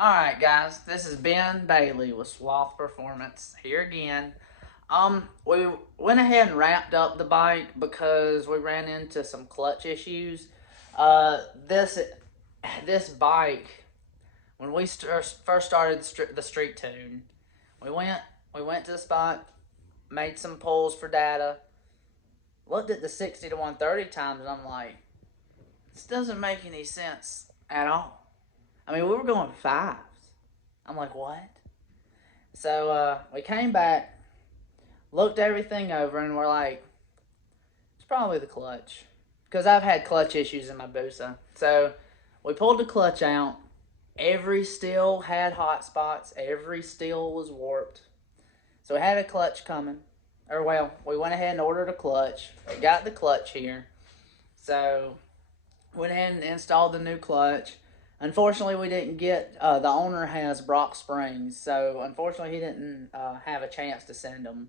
Alright guys, this is Ben Bailey with Sloth Performance here again. We went ahead and wrapped up the bike because we ran into some clutch issues. Uh, this this bike, when we first started the street tune, we went we went to the spot, made some pulls for data, looked at the 60 to 130 times, and I'm like, this doesn't make any sense at all. I mean, we were going fives. I'm like, what? So we came back, looked everything over, and we're like, it's probably the clutch. Because I've had clutch issues in my Busa. So we pulled the clutch out. Every steel had hot spots. Every steel was warped. So we had a clutch coming. Or, well, we went ahead and ordered a clutch. We got the clutch here. So went ahead and installed the new clutch. Unfortunately, we didn't get, the owner has Brock Springs, so unfortunately he didn't have a chance to send them.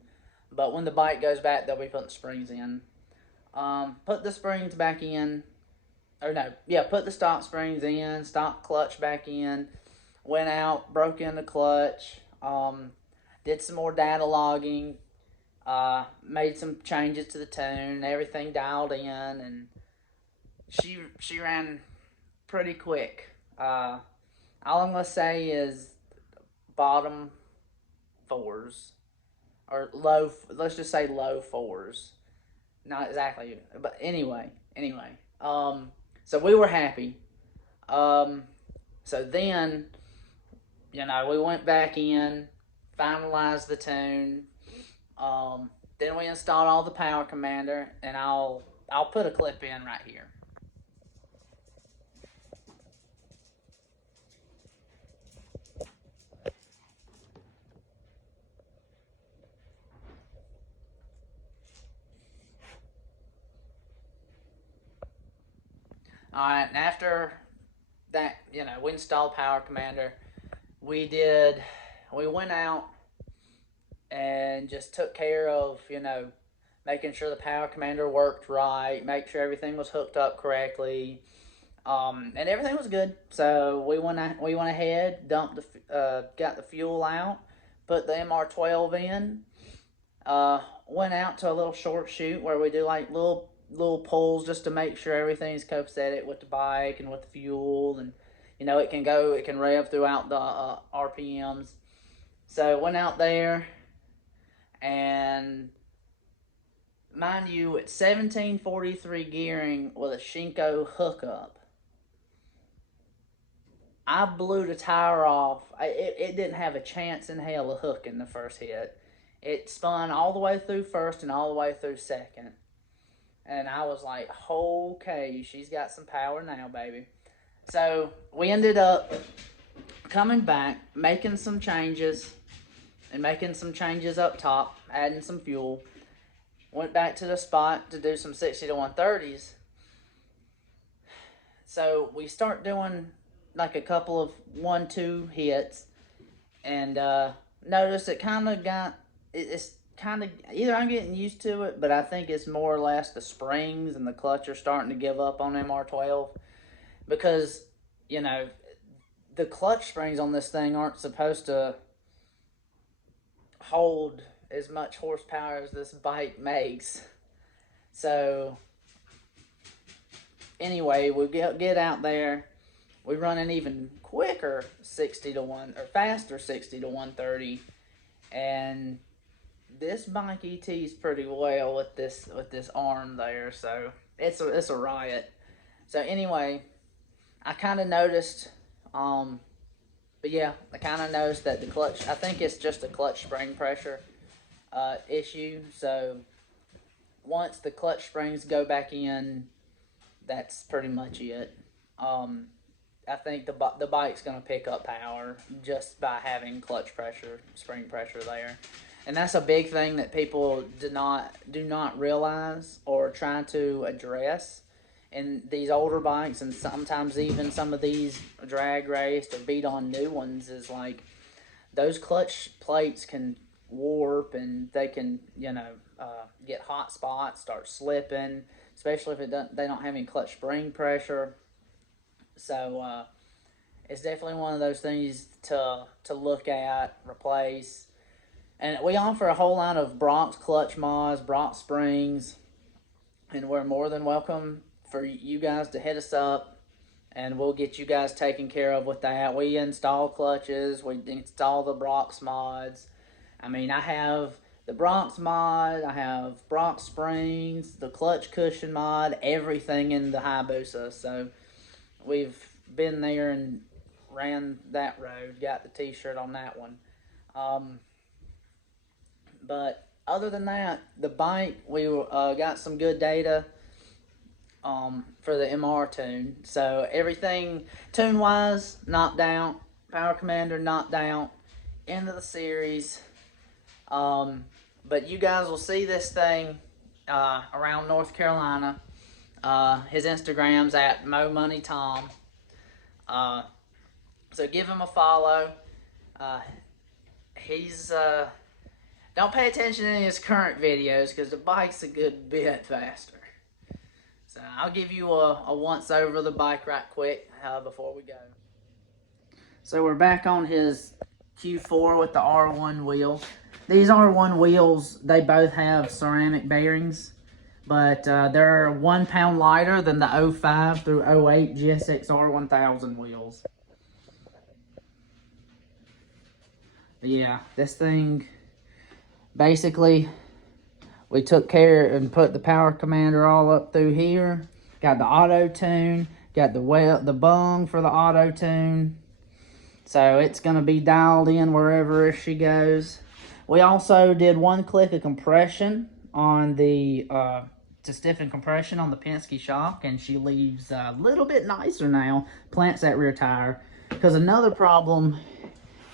But when the bike goes back, they'll be putting the springs in. Put the springs back in, or no, yeah, put the stock springs in, stock clutch back in, went out, broke in the clutch, did some more data logging, made some changes to the tune, everything dialed in, and she ran pretty quick. All I'm gonna say is bottom fours or low. Let's just say low fours. Not exactly, but anyway. So we were happy. Um, so then, we went back in, finalized the tune. Then we installed all the power commander, and I'll put a clip in right here. All right, and after that, we installed Power Commander. We went out and just took care of, making sure the Power Commander worked right, make sure everything was hooked up correctly, and everything was good. So we went ahead, got the fuel out, put the MR12 in, went out to a little short shoot where we do like little pulls just to make sure everything's copacetic with the bike and with the fuel, and it can rev throughout the RPMs. So went out there, and mind you, at 1743 gearing with a Shinko hookup, I blew the tire off. It didn't have a chance in hell of hooking the first hit. It spun all the way through first and all the way through second. And I was like, okay, she's got some power now, baby. So we ended up coming back, making some changes, and making some changes up top, adding some fuel. Went back to the spot to do some 60 to 130s. So we start doing like a couple of 1-2 hits, and notice it kind of it's kind of, either I'm getting used to it, but I think it's more or less the springs and the clutch are starting to give up on MR12, because the clutch springs on this thing aren't supposed to hold as much horsepower as this bike makes. So anyway, we get out there, we run an even quicker 60 to 1 or faster 60 to 130, and this bike ETs pretty well with this arm there, so it's a riot. So anyway, I kind of noticed, but yeah, I kind of noticed that the clutch, I think it's just a clutch spring pressure issue. So once the clutch springs go back in, that's pretty much it. I think the bike's going to pick up power just by having clutch pressure, spring pressure there. And that's a big thing that people do not realize or try to address in these older bikes, and sometimes even some of these drag raced or beat on new ones, is like those clutch plates can warp, and they can get hot spots, start slipping, especially if they don't have any clutch spring pressure. So It's definitely one of those things to look at, replace. And we offer a whole line of Bronx clutch mods, Bronx springs, and we're more than welcome for you guys to hit us up, and we'll get you guys taken care of with that. We install clutches, we install the Bronx mods. I mean, I have the Bronx mod, I have Bronx springs, the clutch cushion mod, everything in the Hayabusa. So we've been there and ran that road, got the t-shirt on that one. But other than that, the bike, we got some good data for the MR tune. So everything tune wise, knocked out. Power Commander knocked out. End of the series. But you guys will see this thing around North Carolina. His Instagram's at MoMoneyTom. So give him a follow. He's don't pay attention to his current videos because the bike's a good bit faster. So I'll give you a once over of the bike right quick before we go. So we're back on his Q4 with the R1 wheel. These R1 wheels, they both have ceramic bearings, but they're 1 pound lighter than the 05 through 08 GSXR 1000 wheels. But yeah, this thing, basically, we took care and put the Power Commander all up through here. Got the auto tune, got the bung for the auto tune. So it's gonna be dialed in wherever she goes. We also did 1 click of compression on the to stiffen compression on the Penske shock, and she leaves a little bit nicer now. Plants that rear tire, because another problem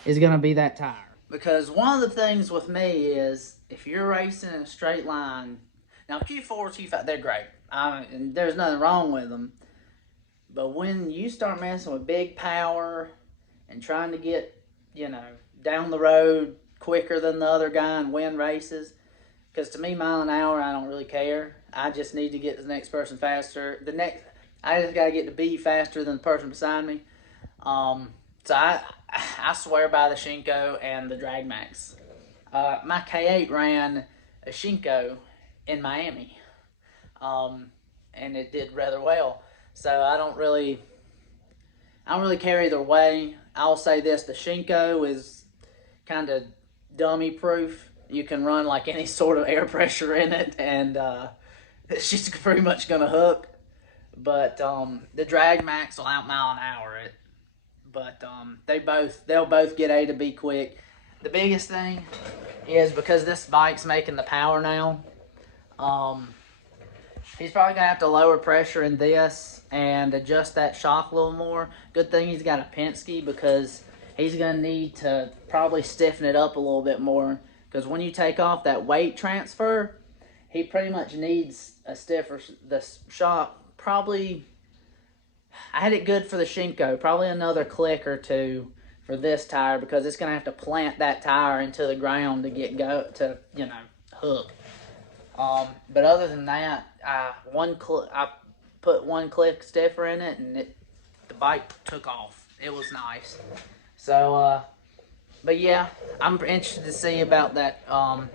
is gonna be that tire. Because one of the things with me is, if you're racing in a straight line, now Q4, Q5, they're great. And there's nothing wrong with them. But when you start messing with big power and trying to get, down the road quicker than the other guy and win races, because to me, mile an hour, I don't really care. I just need to get to the next person faster. I just got to get to B faster than the person beside me. So I swear by the Shinko and the Drag Max. My K8 ran a Shinko in Miami, and it did rather well. So I don't really care either way. I'll say this: the Shinko is kind of dummy proof. You can run like any sort of air pressure in it, and she's pretty much gonna hook. But the Drag Max will out mile an hour it. But they'll both get A to B quick. The biggest thing is, because this bike's making the power now, he's probably gonna have to lower pressure in this and adjust that shock a little more. Good thing he's got a Penske, because he's gonna need to probably stiffen it up a little bit more, because when you take off that weight transfer, he pretty much needs a stiffer, the shock probably. I had it good for the Shinko, probably another click or two for this tire, because it's going to have to plant that tire into the ground to hook. But other than that, I put 1 click stiffer in it, and the bike took off. It was nice. So, but yeah, I'm interested to see about that on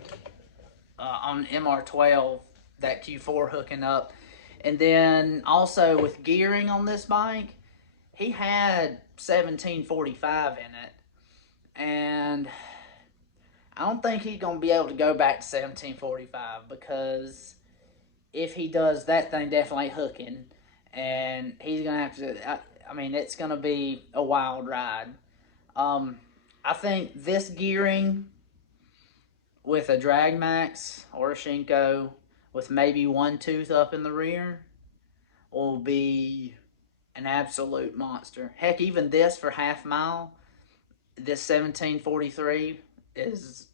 MR12, that Q4 hooking up. And then also with gearing on this bike, he had 1745 in it. And I don't think he's going to be able to go back to 1745, because if he does, that thing definitely ain't hooking. And he's going to have to, it's going to be a wild ride. I think this gearing with a Drag Max or a Shinko, with maybe 1 tooth up in the rear, will be an absolute monster. Heck, even this for half mile, this 1743 is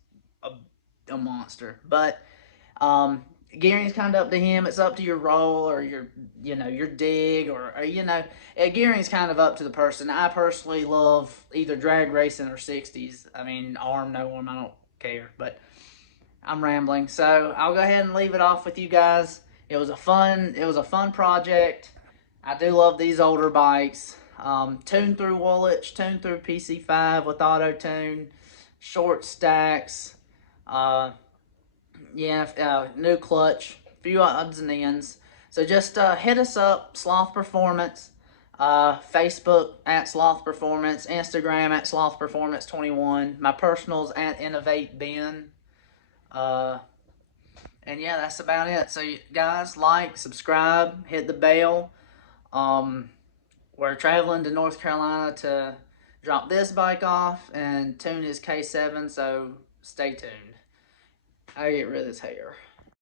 a monster. But gearing's kind of up to him. It's up to your roll or your dig, or gearing's kind of up to the person. I personally love either drag racing or 60s. Arm, no arm, I don't care. But I'm rambling, so I'll go ahead and leave it off with you guys. It was a fun project. I do love these older bikes. Tune through Woolwich, tune through PC5 with auto tune, short stacks, new clutch, few odds and ends. So just hit us up, Sloth Performance, Facebook at Sloth Performance, Instagram at Sloth Performance 21. My personal's at Innovate Ben. And yeah, that's about it. So you guys, like, subscribe, hit the bell. We're traveling to North Carolina to drop this bike off and tune his K7, so stay tuned. I get rid of this hair.